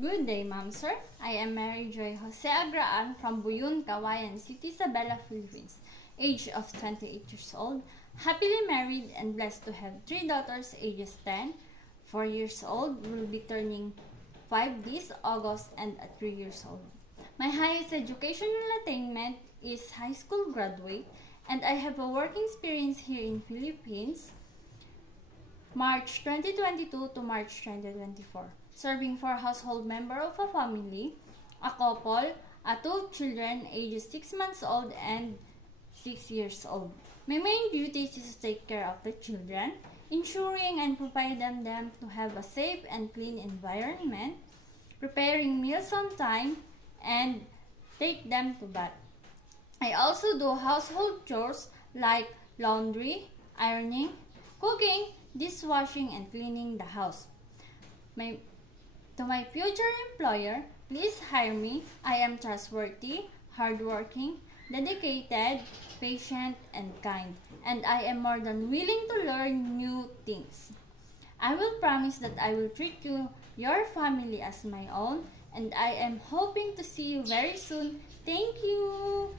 Good day, Ma'am, sir. I am Mary Joy Jose Agraan from Buyun, Kawayan City, Isabela, Philippines, age of 28 years old, happily married and blessed to have 3 daughters, ages 10, 4 years old, will be turning 5 this August, and 3 years old. My highest educational attainment is high school graduate, and I have a working experience here in Philippines, March 2022 to March 2024, serving for household member of a family, a couple, 2 children ages 6 months old and 6 years old. My main duties is to take care of the children, ensuring and providing them to have a safe and clean environment, preparing meals on time, and take them to bath. I also do household chores like laundry, ironing, cooking, dishwashing, and cleaning the house. To my future employer, please hire me. I am trustworthy, hardworking, dedicated, patient, and kind, and I am more than willing to learn new things. I will promise that I will treat you, your family, as my own, and I am hoping to see you very soon. Thank you!